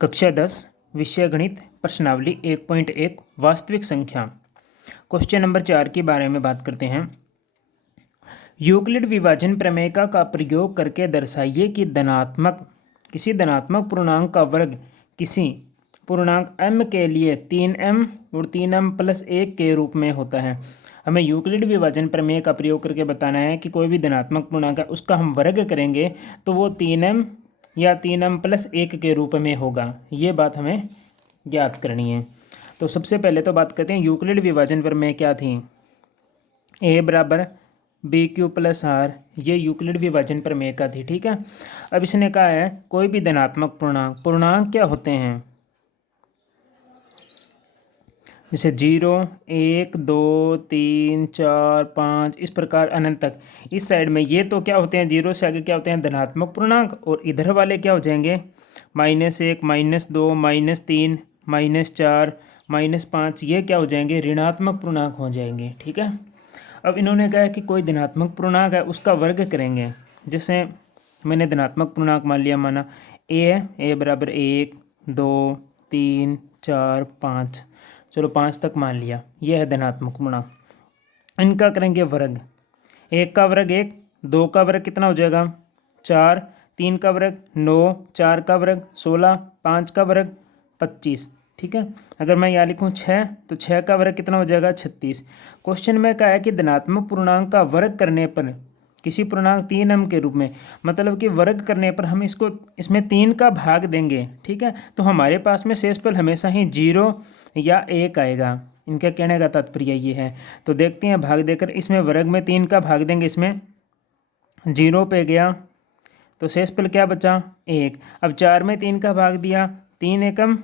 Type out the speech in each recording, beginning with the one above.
कक्षा 10 विषय गणित प्रश्नावली 1.1 वास्तविक संख्या। क्वेश्चन नंबर 4 के बारे में बात करते हैं। यूक्लिड विभाजन प्रमेय का प्रयोग करके दर्शाइए कि किसी धनात्मक पूर्णांक का वर्ग किसी पूर्णांक m के लिए 3m और 3m + 1 के रूप में होता है। हमें यूक्लिड विभाजन प्रमेय का प्रयोग करके बताना है कि कोई भी धनात्मक पूर्णांक है उसका हम वर्ग करेंगे तो वो 3m या 3m + 1 के रूप में होगा। ये बात हमें ज्ञात करनी है। तो सबसे पहले तो बात करते हैं यूक्लिड विभाजन प्रमेय क्या थी। a = bq + r, ये यूक्लिड विभाजन प्रमेय का थी। ठीक है, अब इसने कहा है कोई भी धनात्मक पूर्णांक क्या होते हैं, जैसे 0, 1, 2, 3, 4, 5 इस प्रकार अनंत तक। इस साइड में ये तो क्या होते हैं, 0 से आगे क्या होते हैं धनात्मक पूर्णांक, और इधर वाले क्या हो जाएंगे -1, -2, -3, -4, -5, ये क्या हो जाएंगे ऋणात्मक पूर्णांक हो जाएंगे। ठीक है, अब इन्होंने कहा है कि कोई धनात्मक पूर्णांक है उसका वर्ग करेंगे। जैसे मैंने धनात्मक पूर्णांक मान लिया, माना a है, a = 1, 2, 3, 4, 5, चलो 5 तक मान लिया, यह है धनात्मक पूर्णांक। इनका करेंगे वर्ग। 1 का वर्ग 1, 2 का वर्ग कितना हो जाएगा 4, 3 का वर्ग 9, 4 का वर्ग 16, 5 का वर्ग 25। ठीक है, अगर मैं यहाँ लिखूँ 6 तो 6 का वर्ग कितना हो जाएगा 36। क्वेश्चन में कहा है कि धनात्मक पूर्णांक का वर्ग करने पर किसी पूर्णांक 3m के रूप में, मतलब कि वर्ग करने पर हम इसमें 3 का भाग देंगे। ठीक है, तो हमारे पास में शेषफल हमेशा ही 0 या 1 आएगा। इनके कहने का तात्पर्य ये है। तो देखते हैं भाग देकर, इसमें वर्ग में 3 का भाग देंगे, इसमें 0 पे गया तो शेषफल क्या बचा 1। अब 4 में 3 का भाग दिया, 3 एकम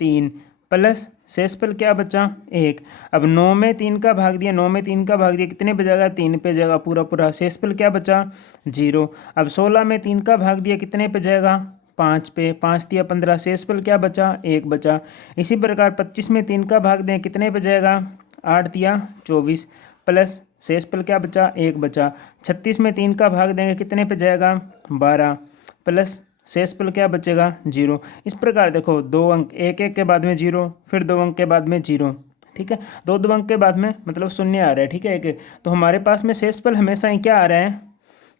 3 प्लस शेषफल क्या बचा 1। अब 9 में 3 का भाग दिया, 9 में 3 का भाग दिया, कितने पे जाएगा 3 पे जाएगा पूरा, शेषफल क्या बचा 0। अब 16 में 3 का भाग दिया, कितने पे जाएगा 5 पे, 5 दिया 15, शेषफल क्या बचा 1 बचा। इसी प्रकार 25 में 3 का भाग दें, कितने पे जाएगा 8 दिया 24, प्लस शेषफल क्या बचा 1 बचा। 36 में 3 का भाग देंगे, कितने पे जाएगा 12, प्लस शेषफल क्या बचेगा 0। इस प्रकार देखो 2 अंक, एक के बाद में 0, फिर 2 अंक के बाद में 0। ठीक है, 2 अंक के बाद में मतलब 0 आ रहा है। ठीक है, एक तो हमारे पास में शेषफल हमेशा ही क्या आ रहा है,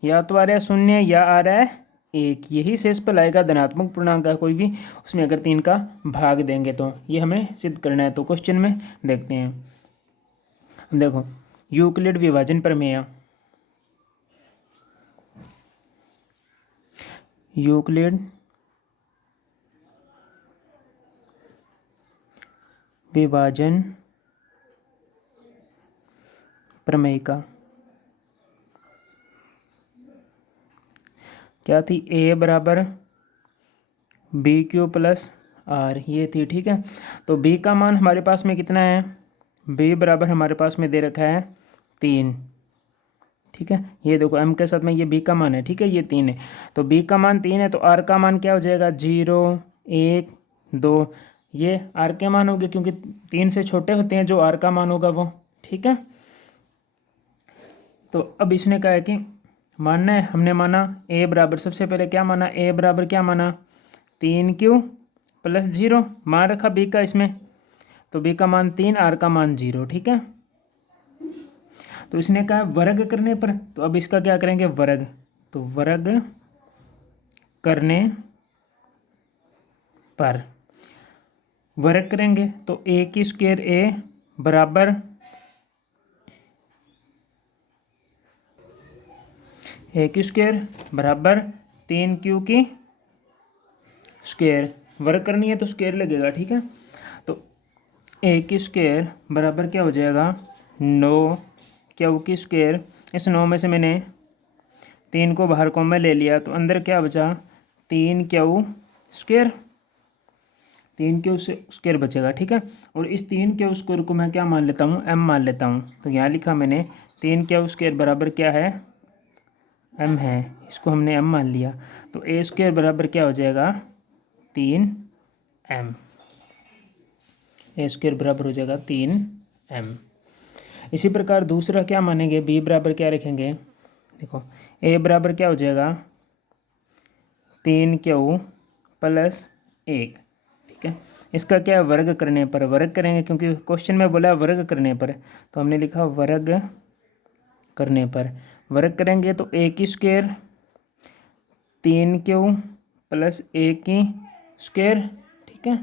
या तो आ रहा है 0 या आ रहा है 1। यही शेषफल आएगा धनात्मक पूर्णांक का कोई भी, उसमें अगर 3 का भाग देंगे तो। ये हमें सिद्ध करना है। तो क्वेश्चन में देखते हैं, देखो यूक्लिड विभाजन प्रमेय, यूक्लिड विभाजन प्रमेय का क्या थी, a = bq + r, ये थी। ठीक है, तो b का मान हमारे पास में कितना है, b बराबर हमारे पास में दे रखा है 3। ठीक है, ये देखो m के साथ में ये b का मान है। ठीक है, ये 3 है, तो b का मान 3 है, तो r का मान क्या हो जाएगा 0, 1, 2, ये r के मान होंगे क्योंकि 3 से छोटे होते हैं जो r का मान होगा वो। ठीक है, तो अब इसने कहा है कि मानना है, हमने माना a बराबर, सबसे पहले क्या माना a बराबर क्या माना 3q + 0, मान रखा b का इसमें, तो b का मान 3, r का मान 0। ठीक है, तो इसने कहा वर्ग करने पर, तो अब इसका क्या करेंगे वर्ग, तो वर्ग करने पर वर्ग करेंगे तो a² a बराबर a² बराबर 3q², वर्ग करनी है तो स्क्वायर लगेगा। ठीक है, तो a² बराबर क्या हो जाएगा 9q²। इस 9 में से मैंने 3 को बाहर को में ले लिया, तो अंदर क्या बचा 3q², 3q² बचेगा। ठीक है, और इस 3q² को मैं क्या मान लेता हूँ m मान लेता हूँ। तो यहाँ लिखा मैंने 3q² बराबर क्या है m है, इसको हमने m मान लिया, तो a² बराबर क्या हो जाएगा 3m, a² बराबर हो जाएगा 3m। इसी प्रकार दूसरा क्या मानेंगे, b बराबर क्या रखेंगे, देखो a बराबर क्या हो जाएगा 3q + 1, ठीक है। इसका क्या है, वर्ग करने पर, वर्ग करेंगे क्योंकि क्वेश्चन में बोला वर्ग करने पर, तो हमने लिखा वर्ग करने पर। वर्ग करेंगे तो ए की स्क्वायर 3 क्यू प्लस ए की स्क्वायर, ठीक है।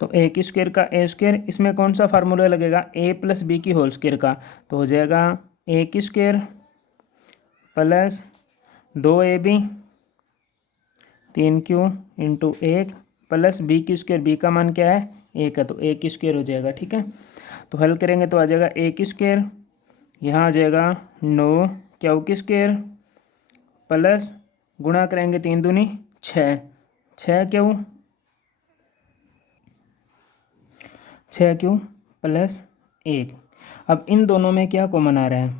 तो ए की स्क्वायर का ए स्क्वायर, इसमें कौन सा फार्मूला लगेगा, ए प्लस बी की होल स्क्वायर का, तो हो जाएगा ए की square plus 2ab 3q into 1 plus B की स्क्वायर, बी का मान क्या है 1 है, तो ए की स्क्वायर हो जाएगा, ठीक है। तो हल करेंगे तो आ जाएगा ए की स्क्वायर, यहाँ आ जाएगा 9 क्यू की स्क्वायर प्लस गुणा करेंगे 3 दूनी 6, 6 क्यू प्लस 1। अब इन दोनों में क्या कॉमन आ रहा है,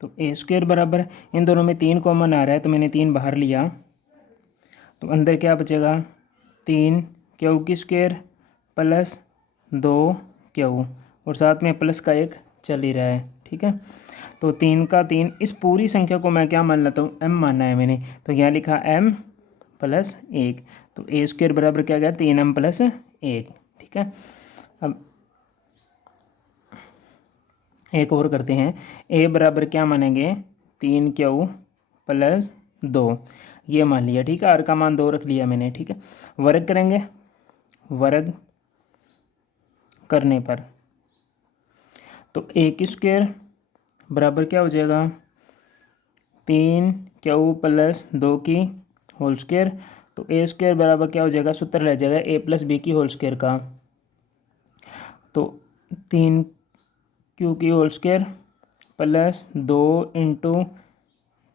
तो ए स्क्वायर बराबर, इन दोनों में 3 कॉमन आ रहा है तो मैंने 3 बाहर लिया, तो अंदर क्या बचेगा 3 क्यू की स्क्वायर प्लस 2 क्यू, और साथ में प्लस का 1 चल ही रहा है, ठीक है। तो 3 का 3, इस पूरी संख्या को मैं क्या मान लेता हूँ, m मानना है मैंने, तो यहाँ लिखा m प्लस 1, तो ए स्क्वायर बराबर क्या गया 3m प्लस 1, ठीक है। अब एक और करते हैं, a बराबर क्या मानेंगे 3q प्लस 2, ये मान लिया, ठीक है। आर का मान 2 रख लिया मैंने, ठीक है। वर्ग करेंगे, वर्ग करने पर तो ए की स्क्वायर बराबर क्या हो जाएगा 3q प्लस 2 की होल स्क्वायर, तो ए स्क्वायर बराबर क्या हो जाएगा, सूत्र रह जाएगा ए प्लस बी की होल स्क्वायर का, तो 3q की whole square plus 2 into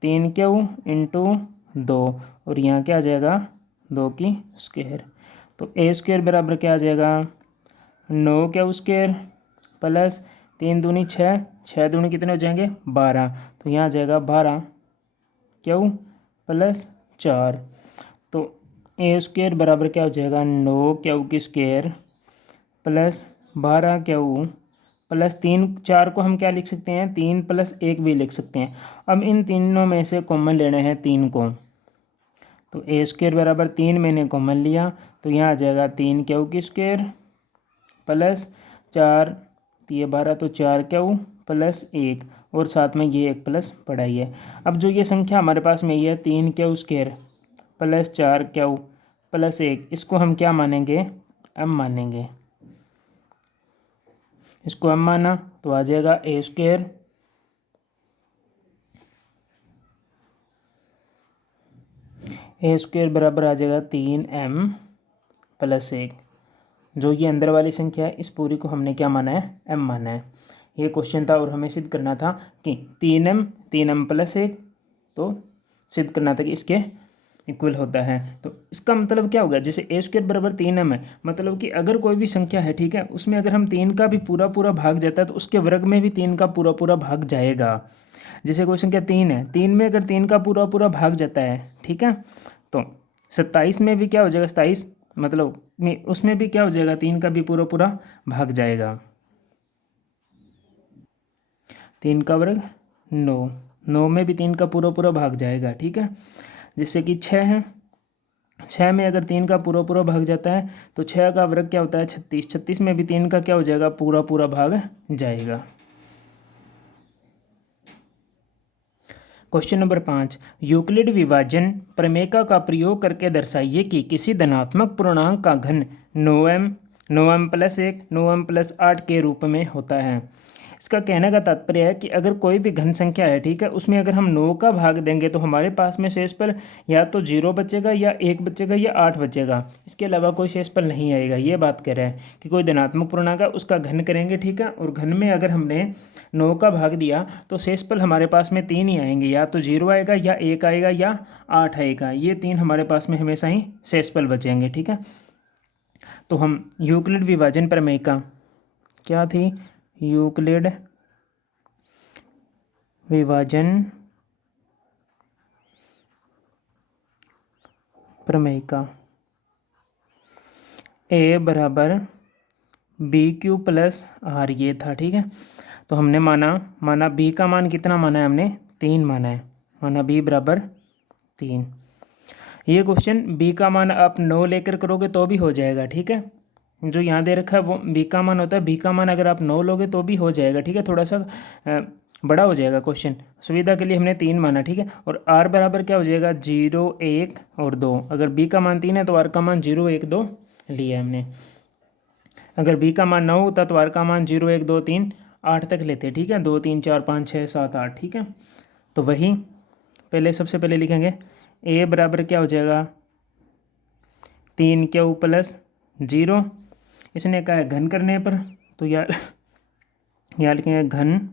3q into 2, और यहाँ क्या आ जाएगा 2 की स्क्वायर, तो ए स्क्वायर बराबर क्या आ जाएगा 9q स्क्वायर प्लस 3 दूनी 6, 6 दूनी कितने हो जाएंगे 12, तो यहाँ आ जाएगा 12q प्लस 4, तो ए स्क्वायर बराबर क्या हो जाएगा 9q की स्क्वायर प्लस 12q प्लस 3, 4 को हम क्या लिख सकते हैं 3 प्लस 1 भी लिख सकते हैं। अब इन तीनों में से कॉमन लेना है 3 को, तो ए स्क्वायर बराबर 3 मैंने कॉमन लिया, तो यहाँ आ जाएगा 3q की स्क्वायर प्लस 4, ये 12, तो 4q प्लस 1, और साथ में ये 1 प्लस पड़ा ही है। अब जो ये संख्या हमारे पास में ये है 3q square plus 4q plus 1, इसको हम क्या मानेंगे m मानेंगे, इसको m माना तो आ जाएगा ए स्क्वायर बराबर आ जाएगा 3m प्लस 1, जो ये अंदर वाली संख्या है इस पूरी को हमने क्या माना है m माना है। ये क्वेश्चन था और हमें सिद्ध करना था कि 3m प्लस 1, तो सिद्ध करना था कि इसके इक्वल होता है। तो इसका मतलब क्या होगा, जैसे ए स्क्वायर बराबर 3m है, मतलब कि अगर कोई भी संख्या है, ठीक है, उसमें अगर हम 3 का भी पूरा पूरा भाग जाता है तो उसके वर्ग में भी 3 का पूरा पूरा भाग जाएगा। जैसे कोई संख्या 3 है, 3 में अगर 3 का पूरा पूरा भाग जाता है, ठीक है, तो 27 में भी क्या हो जाएगा 27, मतलब उसमें भी क्या हो जाएगा 3 का भी पूरा पूरा भाग जाएगा। 3 का वर्ग 9, 9 में भी 3 का पूरा पूरा भाग जाएगा, ठीक है। जैसे कि 6 है, 6 में अगर 3 का पूरा पूरा भाग जाता है तो 6 का वर्ग क्या होता है 36, 36 में भी 3 का क्या हो जाएगा पूरा पूरा भाग जाएगा। क्वेश्चन नंबर 5, यूक्लिड विभाजन प्रमेय का प्रयोग करके दर्शाइए कि किसी धनात्मक पूर्णांक का घन 9m प्लस 1 9m प्लस 8 के रूप में होता है। इसका कहने का तात्पर्य है कि अगर कोई भी घन संख्या है, ठीक है, उसमें अगर हम 9 का भाग देंगे तो हमारे पास में शेषफल या तो 0 बचेगा या 1 बचेगा या 8 बचेगा, इसके अलावा कोई शेषफल नहीं आएगा। ये बात कह रहा है कि कोई धनात्मक पूर्णांक है उसका घन करेंगे, ठीक है, और घन में अगर हमने 9 का भाग दिया तो शेषफल हमारे पास में 3 ही आएंगे, या तो 0 आएगा या 1 आएगा या 8 आएगा, ये 3 हमारे पास में हमेशा ही शेषफल बचेंगे, ठीक है। तो हम यूक्लिड विभाजन प्रमेय का क्या थी, यूक्लिड विभाजन प्रमेय का ए बराबर BQ प्लस आर, ये था, ठीक है। तो हमने माना B का मान कितना माना है हमने 3 माना है, माना B बराबर 3। ये क्वेश्चन बी का मान आप 9 लेकर करोगे तो भी हो जाएगा, ठीक है। जो यहाँ दे रखा है वो बी का मान होता है, बी का मान अगर आप 9 लोगे तो भी हो जाएगा, ठीक है। थोड़ा सा बड़ा हो जाएगा क्वेश्चन, सुविधा के लिए हमने 3 माना, ठीक है। और आर बराबर क्या हो जाएगा 0 1 और 2। अगर बी का मान 3 है तो आर का मान 0 1 2 लिया हमने। अगर बी का मान 9 होता तो आर का मान 0 1 2 3 8 तक लेते, ठीक है। 2 3 4 5 6 7 8, ठीक है। तो वही पहले सबसे पहले लिखेंगे ए बराबर क्या हो जाएगा 3 प्लस 0। इसने कहा है घन करने पर, तो यार यहाँ लिखेंगे घन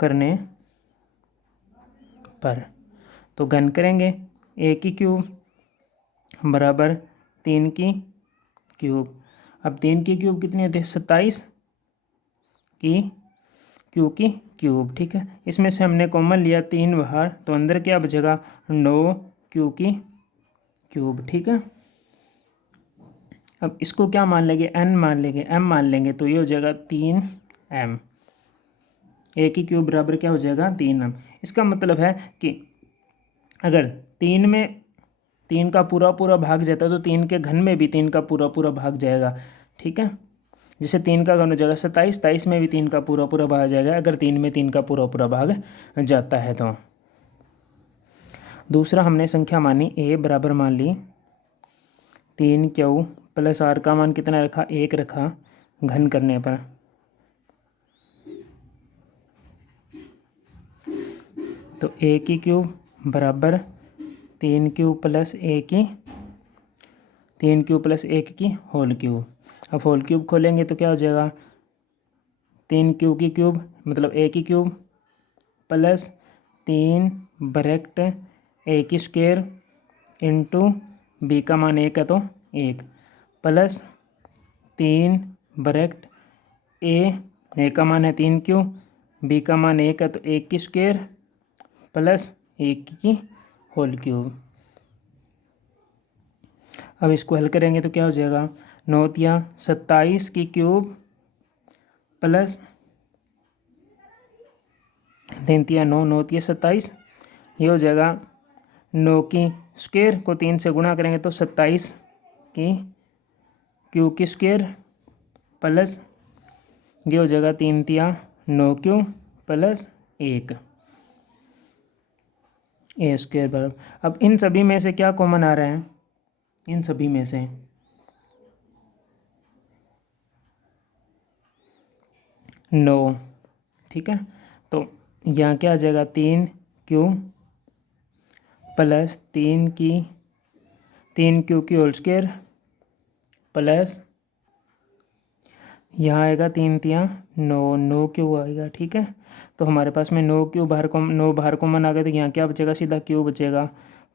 करने पर। तो घन करेंगे ए की क्यूब बराबर 3 की क्यूब। अब 3 की क्यूब कितनी होती है 27 की क्यूब, ठीक है। इसमें से हमने कॉमन लिया 3 बाहर, तो अंदर क्या बचेगा 9 की क्यूब, ठीक है। अब इसको क्या मान लेंगे n मान लेंगे, m मान लेंगे, तो ये हो जाएगा 3m। ए की क्यूब बराबर क्या हो जाएगा 3m। इसका मतलब है कि अगर 3 में 3 का पूरा पूरा भाग जाता है तो 3 के घन में भी 3 का पूरा पूरा भाग जाएगा, ठीक है। जैसे 3 का घन हो जाएगा 27, 27 में भी 3 का पूरा पूरा भाग जाएगा अगर 3 में 3 का पूरा पूरा भाग जाता है तो। दूसरा हमने संख्या मानी ए बराबर मान ली 3 प्लस आर का मान कितना रखा 1 रखा घन करने पर। तो ए की क्यूब बराबर 3 प्लस 1 की होल क्यूब। अब होल क्यूब खोलेंगे तो क्या हो जाएगा 3 की क्यूब मतलब ए की क्यूब प्लस 3 ब्रैकेट ए की स्क्वायर इंटू बी का मान 1 है तो 1 प्लस 3 ब्रैकेट ए का मान है 3 बी का मान 1 है तो 1 की स्क्वायर प्लस 1 की होल क्यूब। अब इसको हल करेंगे तो क्या हो जाएगा 9 तिया 27 की क्यूब प्लस 3 तिया 9 9 तिया 27। ये हो जाएगा 9 की स्क्वायर को 3 से गुणा करेंगे तो 27 की क्यूब की स्क्वायर प्लस ये हो जाएगा 3 तिया 9 क्यूब प्लस 1 ए स्क्वायर बराबर। अब इन सभी में से क्या कॉमन आ रहा है इन सभी में से 9, ठीक है। तो यहाँ क्या आ जाएगा 3 क्यूब प्लस 3 क्यूब की होल स्क्वायर प्लस यहाँ आएगा 3 तिया 9 9 क्यूब आएगा, ठीक है। तो हमारे पास में 9 क्यूब बाहर को 9 बाहर कॉमन आ गया तो यहाँ क्या बचेगा सीधा क्यूब बचेगा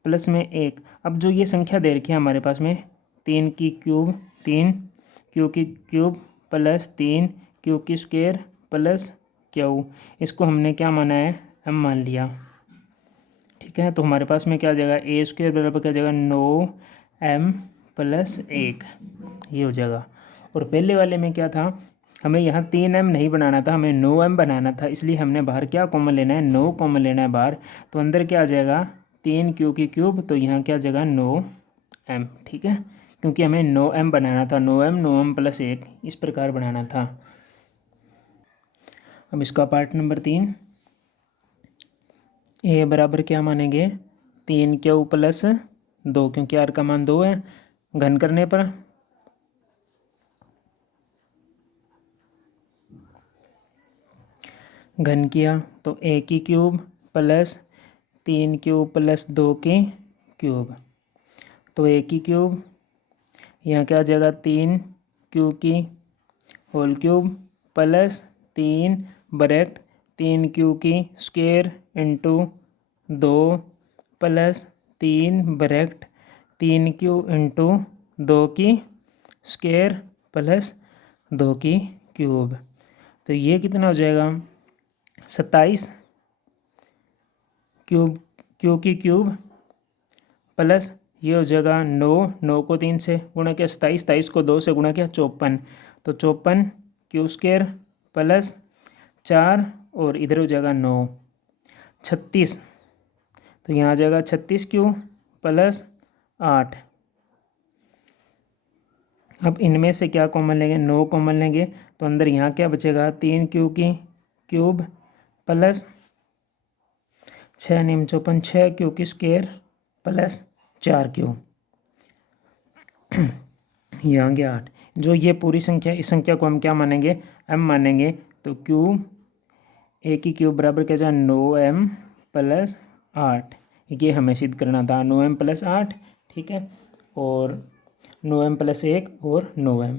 प्लस में 1। अब जो ये संख्या दे रखी है हमारे पास में 3 क्यूब की क्यूब प्लस 3 क्यूब की स्क्वायर प्लस क्यू, इसको हमने क्या माना है m मान लिया, ठीक है। तो हमारे पास में क्या आ जाएगा ए स्क्वायर बराबर क्या आ जाएगा 9m प्लस 1, ये हो जाएगा। और पहले वाले में क्या था हमें यहाँ 3m नहीं बनाना था, हमें 9m बनाना था, इसलिए हमने बाहर क्या कॉमन लेना है 9 कॉमन लेना है बाहर। तो अंदर क्या आ जाएगा 3 क्यू की क्यूब, तो यहाँ क्या आ जाएगा 9m, ठीक है। क्योंकि हमें 9m बनाना था, 9m प्लस 1 इस प्रकार बनाना था। अब इसका पार्ट नंबर 3 ए बराबर क्या मानेंगे 3 क्यू प्लस 2, क्योंकि आर का मान 2 है। घन करने पर घन किया तो ए की क्यूब प्लस 3 क्यूब प्लस 2 की क्यूब। तो ए की क्यूब यहाँ क्या आ जाएगा 3 क्यू की whole cube plus 3 bracket 3 Q की square into 2 plus 3 bracket 3 Q into 2 की स्क्वायर प्लस 2 की क्यूब। तो ये कितना हो जाएगा 27 क्यू की क्यूब प्लस ये हो जाएगा 9 को 3 से गुणा किया 27, 27 को 2 से गुणा किया 54, तो 54 क्यू स्क्वायर प्लस 4 और इधर हो जाएगा 9 36 तो यहाँ आ जाएगा 36Q प्लस 8। अब इनमें से क्या कॉमन लेंगे, 9 कॉमन लेंगे तो अंदर यहाँ क्या बचेगा, 3Q की क्यूब प्लस 6 निम 54 6Q की स्क्वायर प्लस 4Q, यहाँ गया 8। जो ये पूरी संख्या, इस संख्या को हम क्या मानेंगे, m मानेंगे। तो क्यूब ए की क्यूब बराबर क्या जाए 9m प्लस 8। ये हमें सिद्ध करना था, 9m प्लस 8, ठीक है, और 9m प्लस 1 और 9m।